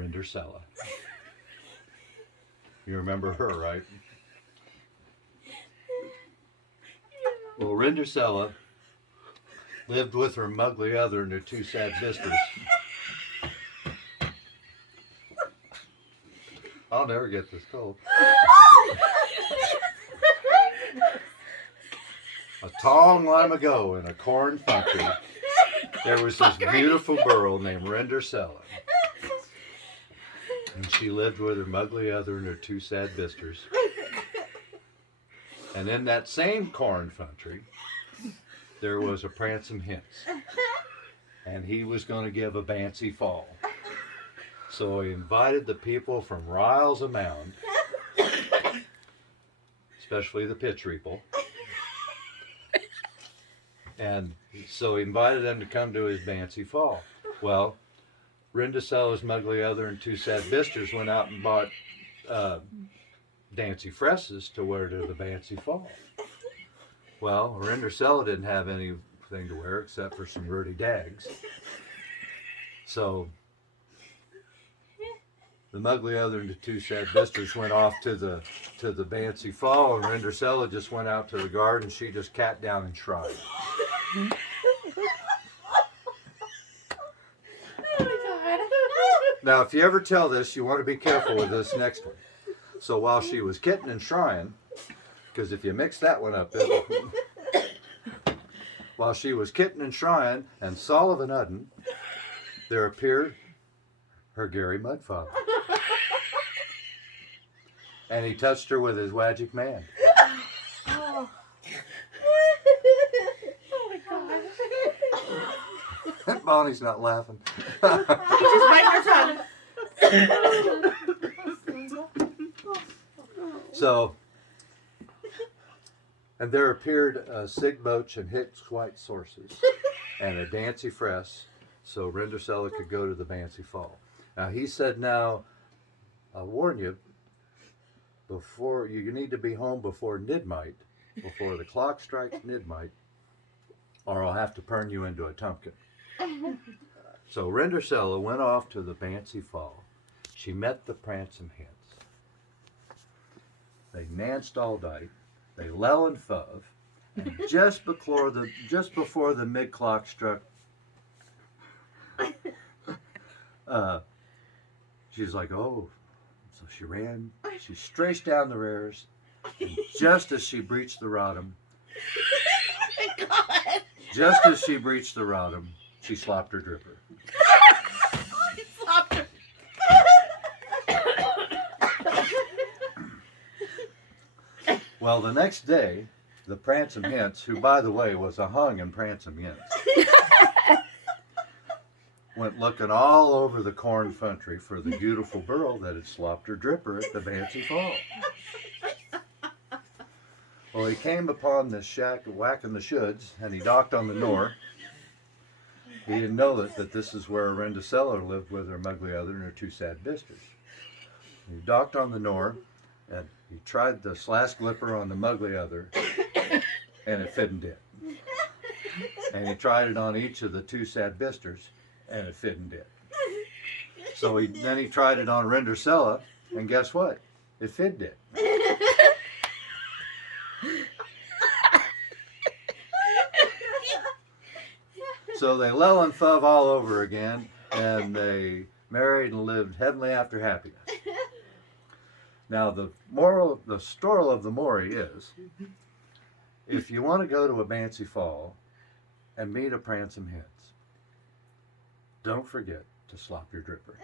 Rindercella. You remember her, right? Well, Rindercella lived with her mugly other and her two sad sisters. I'll never get this told. A long time ago in a corn country, there was this beautiful girl named Rindercella. And she lived with her mugly other and her two sad sisters. And in that same corn country, there was a prancing hince. And he was going to give a bancy fall. So he invited the people from Riles and Mound, especially the pitch people. And so he invited them to come to his bancy fall. Well, Rindercella's mugly other and two sad sisters went out and bought dancy fresses to wear to the bancy fall. Well, Rindercella didn't have anything to wear except for some ruddy dags. So the mugly other and the two sad sisters went off to the bancy fall, and Rindercella just went out to the garden. She just cat down and tried. Now, if you ever tell this, you want to be careful with this next one. So while she was kitten and shrine, because if you mix that one up, while she was kitten and shrine and Sullivan Udden, there appeared her Gary Mudfather. And he touched her with his magic man. Oh. Bonnie's not laughing. She's just biting her tongue. So, and there appeared Sigboach and Hicks white sources and a dancy fress, so Rindercella could go to the bancy fall. Now he said, now, I'll warn you, before you need to be home before midnight, before the clock strikes midnight, or I'll have to turn you into a tumpkin. So Rindercella went off to the bancy fall. She met the prancing hince. They danced all night. They lell and fuv, and just before the mid clock struck, she's like, oh. So she ran. She straced down the rears, and just as she breached the rodham, just as she breached the rodham, she slopped her dripper. She slopped her. Well, the next day, the prancing hince, who by the way was a hung and prancing hince, went looking all over the corn country for the beautiful girl that had slopped her dripper at the bancy fall. Well, he came upon this shack whacking the shoulds, and he docked on the nor. He didn't know that this is where Rindercella lived with her mugly other and her two sad sisters. He docked on the nor, and he tried the slash glipper on the mugly other, and it fitted it. And he tried it on each of the two sad sisters, and it fitted it. So then he tried it on Rindercella, and guess what? It fitted it. So they lell and fuv all over again, and they married and lived heavenly after happiness. Now the story of the Maury is, if you want to go to a bancy fall and meet a prancing hince, don't forget to slop your dripper.